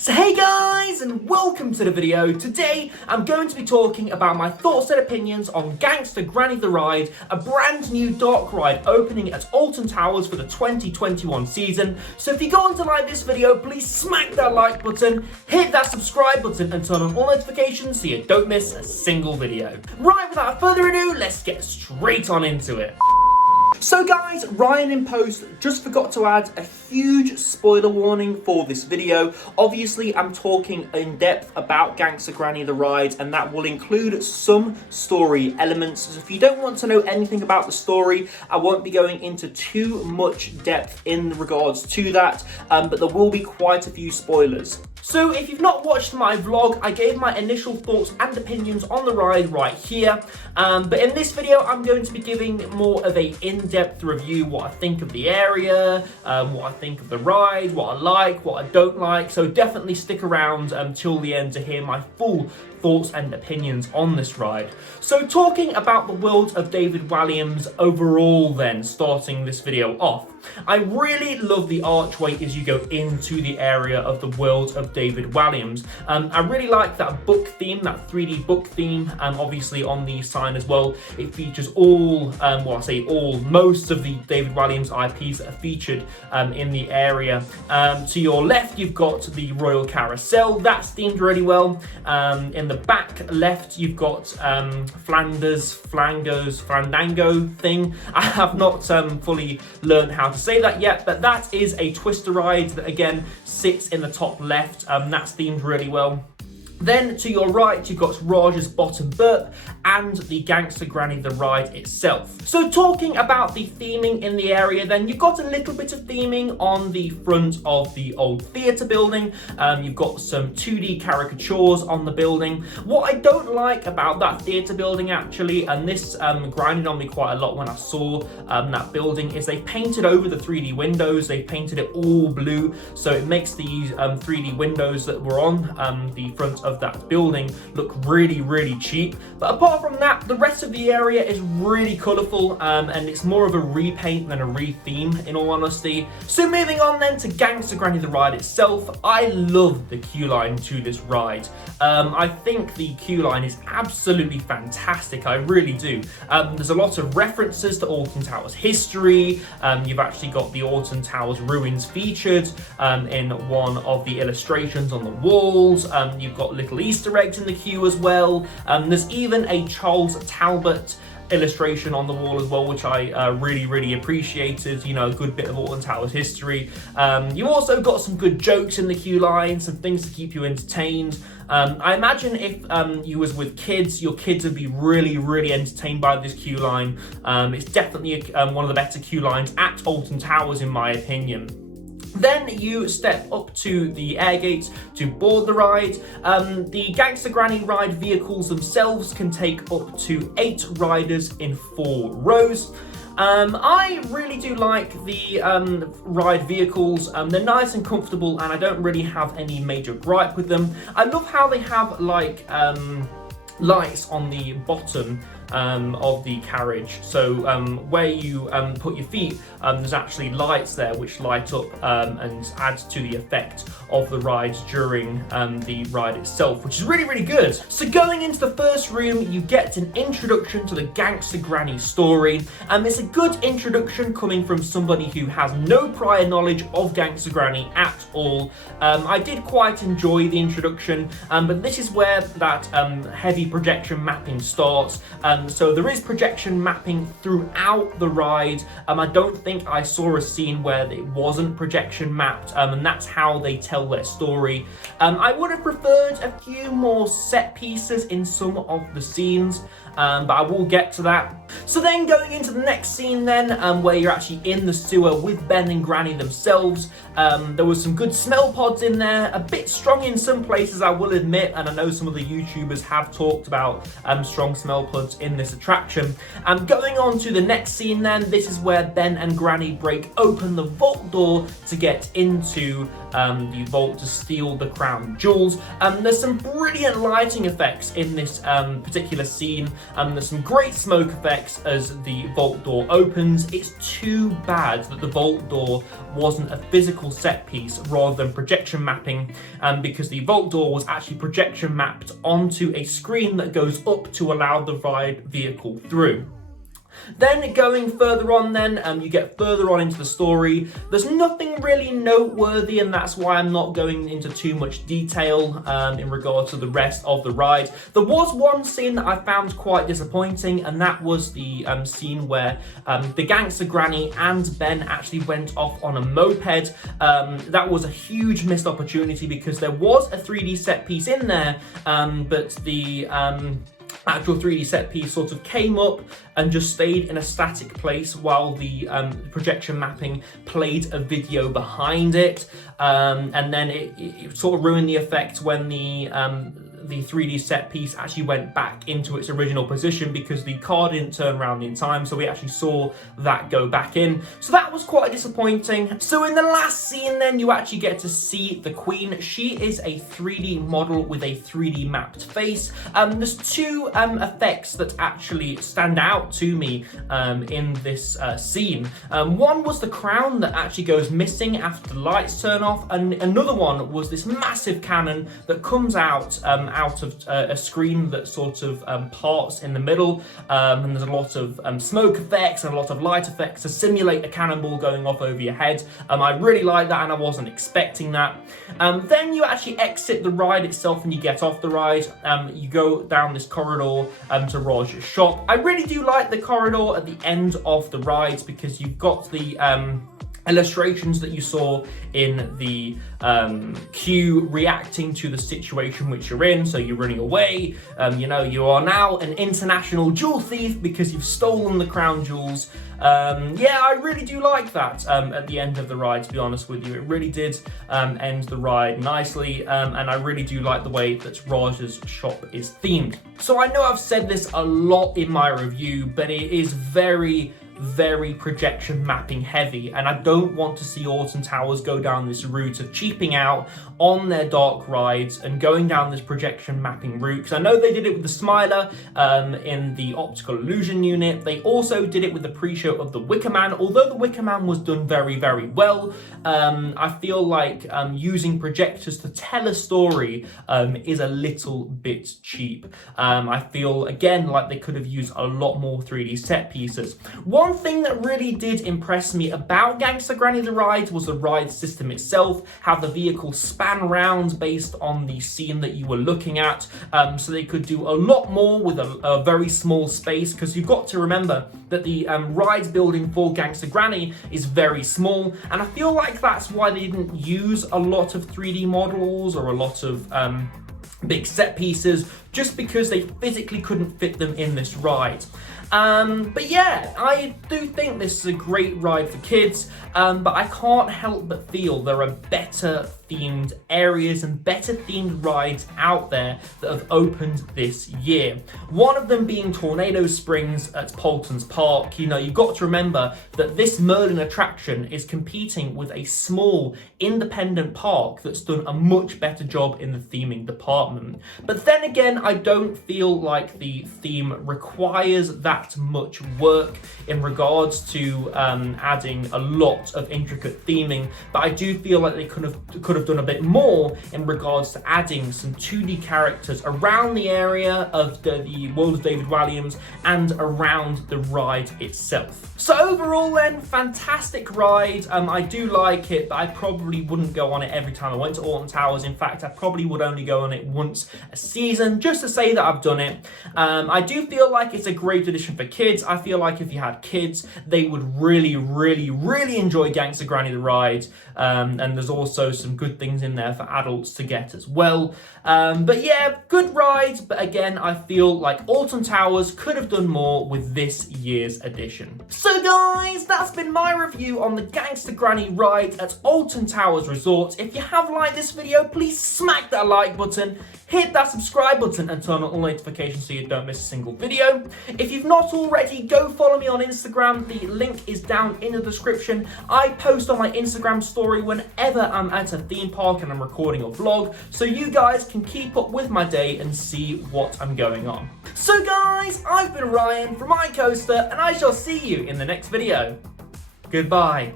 So hey guys, and welcome to the video. Today I'm going to be talking about my thoughts and opinions on Gangster Granny Ride, a brand new dark ride opening at Alton Towers for the 2021 season. So if you're going to like this video, please smack that like button, hit that subscribe button and turn on all notifications so you don't miss a single video. Right, without further ado, let's get straight on into it. So guys, Ryan in post just forgot to add a huge spoiler warning for this video. Obviously, I'm talking in depth about Gangster Granny Ride, and that will include some story elements. So if you don't want to know anything about the story, I won't be going into too much depth in regards to that, but there will be quite a few spoilers. So if you've not watched my vlog, I gave my initial thoughts and opinions on the ride right here. But in this video, I'm going to be giving more of a in-depth review, what I think of the area, what I think of the ride, what I like, what I don't like. So definitely stick around till the end to hear my full thoughts and opinions on this ride. So talking about the World of David Walliams overall then, starting this video off, I really love the archway as you go into the area of the World of David Walliams. I really like that book theme, that 3D book theme, obviously on the sign as well. It features all, most of the David Walliams IPs that are featured in the area. To your left, you've got the Royal Carousel, that's themed really well. In the back left, you've got Fandango thing. I have not fully learned how to say that yet, but that is a twister ride that again sits in the top left. That's themed really well. Then to your right, you've got Raj's Bottom Burp and the Gangster Granny Ride itself. So talking about the theming in the area, then you've got a little bit of theming on the front of the old theatre building. You've got some 2D caricatures on the building. What I don't like about that theatre building actually, and this grinded on me quite a lot when I saw that building, is they painted over the 3D windows. They painted it all blue, so it makes these 3D windows that were on the front of that building look really cheap. But apart from that, the rest of the area is really colourful, and it's more of a repaint than a re-theme in all honesty. So moving on then to Gangster Granny Ride itself, I love the queue line to this ride. I think the queue line is absolutely fantastic, I really do. There's a lot of references to Alton Towers history. You've actually got the Alton Towers ruins featured in one of the illustrations on the walls. You've got little Easter eggs in the queue as well. There's even a Charles Talbot illustration on the wall as well, which I really appreciated. You know, a good bit of Alton Towers history. You also got some good jokes in the queue line, some things to keep you entertained. I imagine if you was with kids, your kids would be really entertained by this queue line. It's definitely one of the better queue lines at Alton Towers in my opinion. Then you step up to the air gate to board the ride. The Gangster Granny Ride vehicles themselves can take up to 8 riders in 4 rows. I really do like the ride vehicles. They're nice and comfortable, and I don't really have any major gripe with them. I love how they have like lights on the bottom of the carriage, so where you put your feet, there's actually lights there which light up and add to the effect of the ride during the ride itself, which is really good. So going into the first room, you get an introduction to the Gangster Granny story, and it's a good introduction coming from somebody who has no prior knowledge of Gangster Granny at all. I did quite enjoy the introduction, but this is where that heavy projection mapping starts. So there is projection mapping throughout the ride. I don't think I saw a scene where it wasn't projection mapped, and that's how they tell their story. I would have preferred a few more set pieces in some of the scenes, but I will get to that. So then going into the next scene then, where you're actually in the sewer with Ben and Granny themselves. There was some good smell pods in there, a bit strong in some places I will admit, and I know some of the YouTubers have talked about strong smell pods in in this attraction. Going on to the next scene then, this is where Ben and Granny break open the vault door to get into the vault to steal the crown jewels. There's some brilliant lighting effects in this particular scene. There's some great smoke effects as the vault door opens. It's too bad that the vault door wasn't a physical set piece rather than projection mapping, because the vault door was actually projection mapped onto a screen that goes up to allow the ride vehicle through. Then going further on then, you get further on into the story. There's nothing really noteworthy, and that's why I'm not going into too much detail in regards to the rest of the ride. There was one scene that I found quite disappointing, and that was the scene where the Gangster Granny and Ben actually went off on a moped. That was a huge missed opportunity because there was a 3D set piece in there, but the actual 3D set piece sort of came up and just stayed in a static place while the projection mapping played a video behind it, and then it sort of ruined the effect when the 3D set piece actually went back into its original position because the car didn't turn around in time, so we actually saw that go back in. So that was quite disappointing. So in the last scene then, you actually get to see the Queen. She is a 3D model with a 3D mapped face. There's two effects that actually stand out to me in this scene. One was the crown that actually goes missing after the lights turn off, and another one was this massive cannon that comes out of a screen that sort of parts in the middle, and there's a lot of smoke effects and a lot of light effects to simulate a cannonball going off over your head. I really like that, and I wasn't expecting that. Then you actually exit the ride itself and you get off the ride. You go down this corridor to Raj's shop. I really do like the corridor at the end of the ride because you've got the illustrations that you saw in the queue reacting to the situation which you're in. So you're running away, you know, you are now an international jewel thief because you've stolen the crown jewels. Yeah, I really do like that at the end of the ride, to be honest with you. It really did end the ride nicely, and I really do like the way that Raj's shop is themed. So I know I've said this a lot in my review, but it is very projection mapping heavy, and I don't want to see Alton Towers go down this route of cheaping out on their dark rides and going down this projection mapping route, because I know they did it with the Smiler in the optical illusion unit. They also did it with the pre-show of the Wicker Man. Although the Wicker Man was done very well, I feel like using projectors to tell a story is a little bit cheap. I feel again like they could have used a lot more 3D set pieces. One thing that really did impress me about Gangster Granny Ride was the ride system itself, how the vehicle span round based on the scene that you were looking at, so they could do a lot more with a very small space, because you've got to remember that the ride building for Gangster Granny is very small, and I feel like that's why they didn't use a lot of 3D models or a lot of big set pieces, just because they physically couldn't fit them in this ride. But yeah, I do think this is a great ride for kids, but I can't help but feel there are better themed areas and better themed rides out there that have opened this year. One of them being Tornado Springs at Paulton's Park. You know, you've got to remember that this Merlin attraction is competing with a small independent park that's done a much better job in the theming department. But then again, I don't feel like the theme requires that much work in regards to adding a lot of intricate theming, but I do feel like they could have done a bit more in regards to adding some 2D characters around the area of the World of David Walliams and around the ride itself. So overall then, fantastic ride. I do like it, but I probably wouldn't go on it every time I went to Alton Towers. In fact, I probably would only go on it once a season, just to say that I've done it. I do feel like it's a great addition for kids. I feel like if you had kids, they would really enjoy Gangster Granny Ride, and there's also some good things in there for adults to get as well. But yeah, good ride, but again, I feel like Alton Towers could have done more with this year's edition. So guys, that's been my review on the Gangster Granny Ride at Alton Towers Resort. If you have liked this video, please smack that like button, hit that subscribe button and turn on all notifications so you don't miss a single video. If you've not already, go follow me on Instagram. The link is down in the description. I post on my Instagram story whenever I'm at a theme park and I'm recording a vlog, so you guys can keep up with my day and see what I'm going on. So guys, I've been Ryan from iCoaster, and I shall see you in the next video. Goodbye.